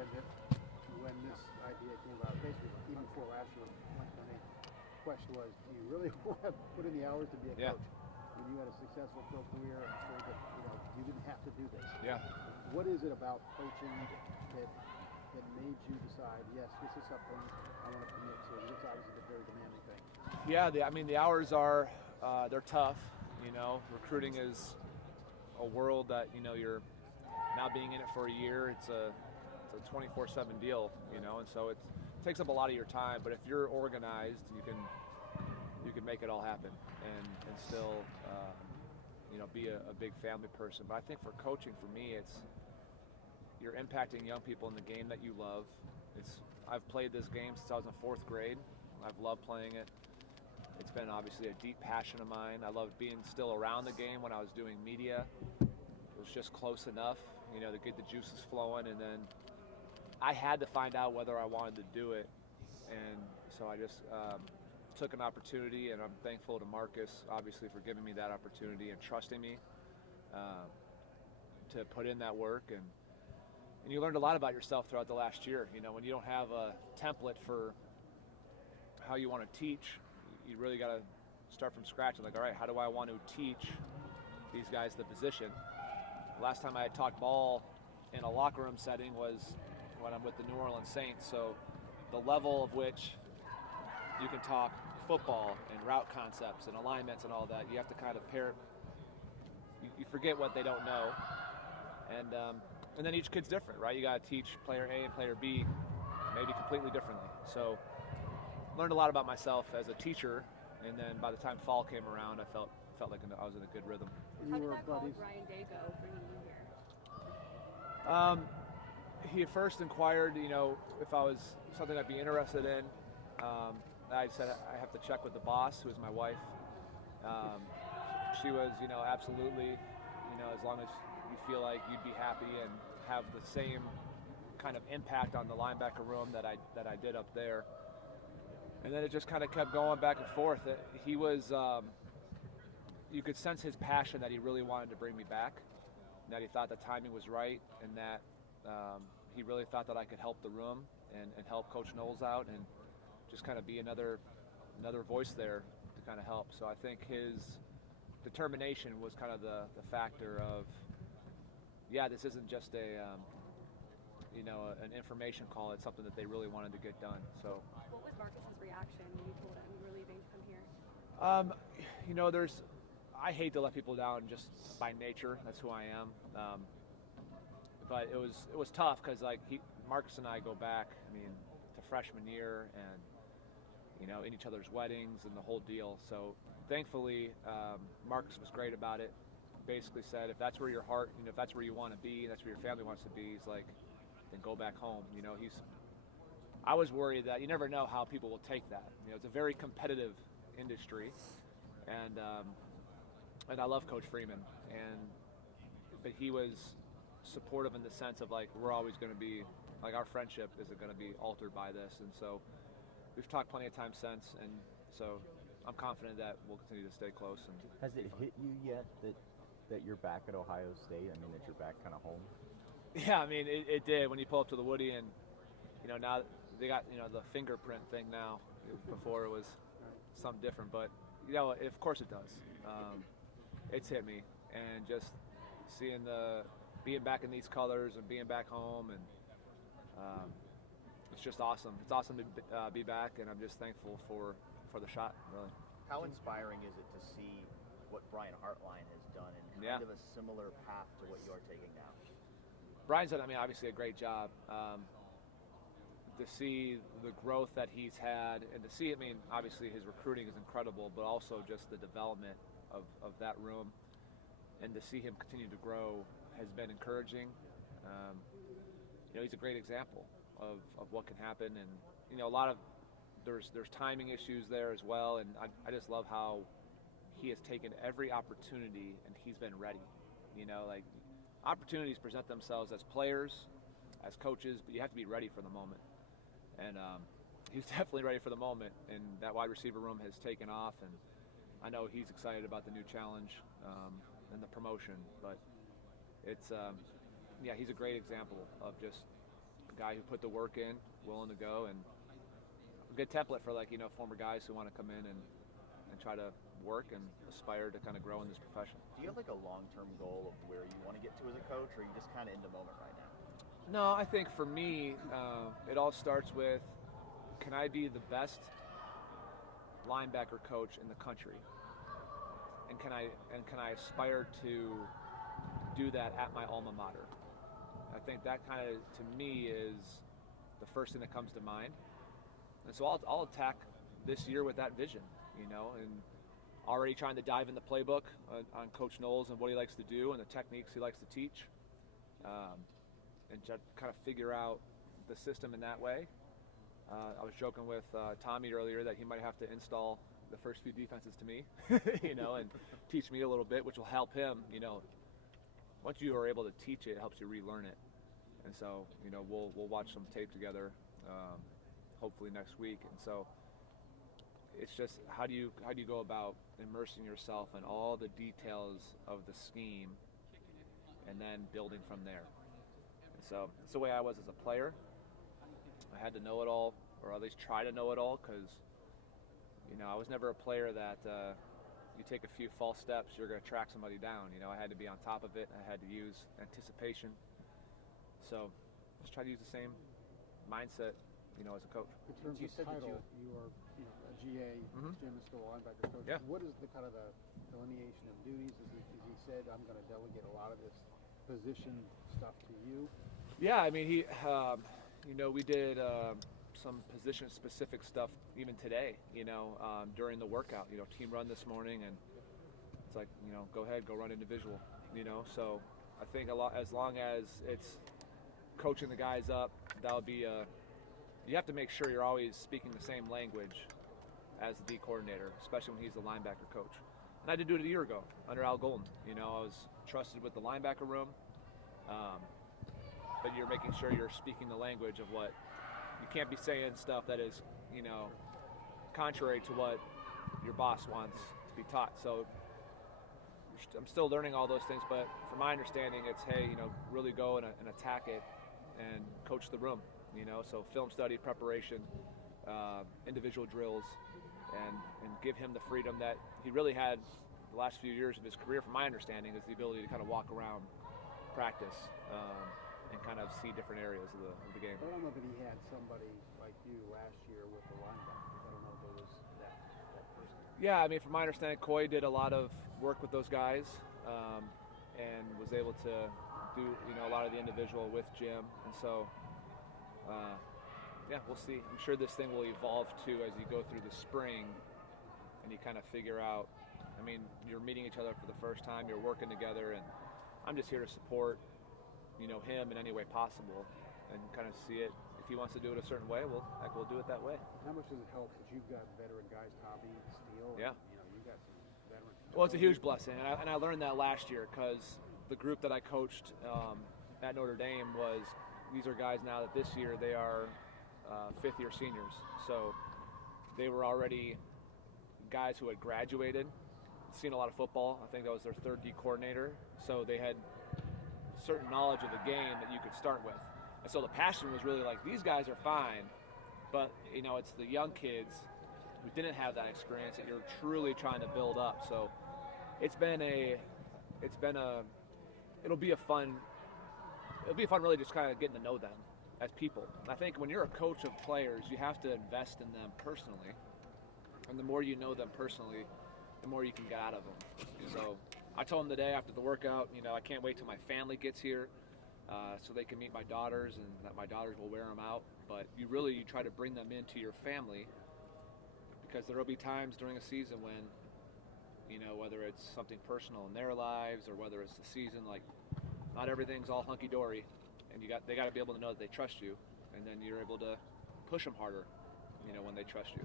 said that when this idea came about, basically even before last year, the question was, do you really want to put in the hours to be a coach? When you had a successful pro career, I'm sure that you didn't have to do this. Yeah. What is it about coaching that made you decide, yes, this is something I want to commit to? It's obviously a very demanding thing. Yeah, the hours are they're tough. Recruiting is a world that you're now being in it for a year. It's a 24/7 deal, and so it takes up a lot of your time. But if you're organized, you can make it all happen and still be a big family person. But I think for coaching, for me, you're impacting young people in the game that you love. I've played this game since I was in 4th grade. I've loved playing it. It's been obviously a deep passion of mine. I loved being still around the game when I was doing media. It was just close enough, to get the juices flowing. And then I had to find out whether I wanted to do it. And so I just took an opportunity, and I'm thankful to Marcus, obviously, for giving me that opportunity and trusting me to put in that work. And you learned a lot about yourself throughout the last year. When you don't have a template for how you want to teach, you really got to start from scratch and all right, how do I want to teach these guys the position? Last time I had talked ball in a locker room setting was when I'm with the New Orleans Saints. So the level of which you can talk football and route concepts and alignments and all that, you have to kind of pair. You forget what they don't know, and then each kid's different, right? You got to teach player A and player B maybe completely differently. So learned a lot about myself as a teacher, and then by the time fall came around, I felt like I was in a good rhythm. How did that call with Ryan Day go bringing you here? He first inquired, if I was something I'd be interested in. I said I have to check with the boss, who is my wife. She was, absolutely, as long as you feel like you'd be happy and have the same kind of impact on the linebacker room that I did up there. And then it just kind of kept going back and forth. He was, you could sense his passion that he really wanted to bring me back, and that he thought the timing was right, and that he really thought that I could help the room and help Coach Knowles out and just kind of be another voice there to kind of help. So I think his determination was kind of the factor of, this isn't just an information call. It's something that they really wanted to get done. So. What was Marcus's reaction when you told him you were leaving to come here? I hate to let people down just by nature. That's who I am. But it was tough because Marcus and I go back, to freshman year and, in each other's weddings and the whole deal. So thankfully, Marcus was great about it. Basically said, if that's where your heart, if that's where you want to be, that's where your family wants to be, he's like, then go back home. I was worried that you never know how people will take that. It's a very competitive industry, and I love Coach Freeman, but he was supportive in the sense of we're always going to be our friendship isn't going to be altered by this, and so we've talked plenty of times since, and so I'm confident that we'll continue to stay close. And has it hit you yet that you're back at Ohio State? That you're back kind of home? Yeah, it did when you pull up to the Woody, and now they got the fingerprint thing now. Before it was something different, but of course it does. It's hit me, and just seeing being back in these colors and being back home, and it's just awesome. It's awesome to be back, and I'm just thankful for the shot, really. How inspiring is it to see what Brian Hartline has done and kind of a similar path to what you're taking now? Brian's done, obviously a great job. To see the growth that he's had, and to see, obviously his recruiting is incredible, but also just the development of that room, and to see him continue to grow has been encouraging. He's a great example of what can happen, and a lot of there's timing issues there as well, and I just love how he has taken every opportunity and he's been ready. Opportunities present themselves as players, as coaches, but you have to be ready for the moment. And he's definitely ready for the moment, and that wide receiver room has taken off, and I know he's excited about the new challenge and the promotion. But it's he's a great example of just guy who put the work in, willing to go, and a good template for former guys who want to come in and try to work and aspire to kind of grow in this profession. Do you have a long-term goal of where you want to get to as a coach, or are you just kind of in the moment right now? No, I think for me, it all starts with, can I be the best linebacker coach in the country? And can I aspire to do that at my alma mater? I think that kind of, to me, is the first thing that comes to mind. And so I'll attack this year with that vision, and already trying to dive in the playbook on Coach Knowles and what he likes to do and the techniques he likes to teach, and to kind of figure out the system in that way. I was joking with Tommy earlier that he might have to install the first few defenses to me, and teach me a little bit, which will help him. Once you are able to teach it, it helps you relearn it. And so, we'll watch some tape together, hopefully next week. And so, it's just how do you go about immersing yourself in all the details of the scheme, and then building from there. And so, it's the way I was as a player. I had to know it all, or at least try to know it all, because I was never a player that you take a few false steps, you're going to track somebody down. I had to be on top of it. I had to use anticipation. So just try to use the same mindset, as a coach. In terms of title, you are a GA, Jim is still a linebacker coach. Yeah. What is the kind of the delineation of duties? As he said, I'm going to delegate a lot of this position stuff to you. Yeah, I mean, we did some position-specific stuff even today, during the workout. Team run this morning, and it's like, go ahead, go run individual, So I think as long as it's coaching the guys up, that'll be you have to make sure you're always speaking the same language as the D coordinator, especially when he's the linebacker coach. And I did do it a year ago under Al Golden. I was trusted with the linebacker room, but you're making sure you're speaking the language of what you can't be saying stuff that is, contrary to what your boss wants to be taught. So I'm still learning all those things, but from my understanding, it's, hey, really go and attack it and coach the room, so film study, preparation, individual drills, and give him the freedom that he really had the last few years of his career, from my understanding, is the ability to kind of walk around practice and kind of see different areas of the game. I don't know that he had somebody like you last year with the linebackers. I don't know if there was that person. Yeah, I mean, from my understanding, Coy did a lot of work with those guys, and was able to do a lot of the individual with Jim, and so yeah, we'll see. I'm sure this thing will evolve too as you go through the spring and you kind of figure out. I mean, you're meeting each other for the first time, you're working together, and I'm just here to support him in any way possible and kind of see it. If he wants to do it a certain way, we'll do it that way. How much does it help that you've got veteran guys, Tommy, Steele? Yeah. You've got some veteran. Well, it's a huge blessing, and I learned that last year, because the group that I coached at Notre Dame these are guys now that this year they are fifth-year seniors. So they were already guys who had graduated, seen a lot of football. I think that was their third D coordinator. So they had certain knowledge of the game that you could start with. And so the passion was really like, these guys are fine, but it's the young kids who didn't have that experience that you're truly trying to build up. So it'll be fun really just kind of getting to know them as people. I think when you're a coach of players, you have to invest in them personally, and the more you know them personally, the more you can get out of them. So I told them today after the workout, I can't wait till my family gets here, so they can meet my daughters, and that my daughters will wear them out. But you try to bring them into your family, because there will be times during a season when, whether it's something personal in their lives or whether it's the season, like, not everything's all hunky-dory, and they got to be able to know that they trust you, and then you're able to push them harder, when they trust you.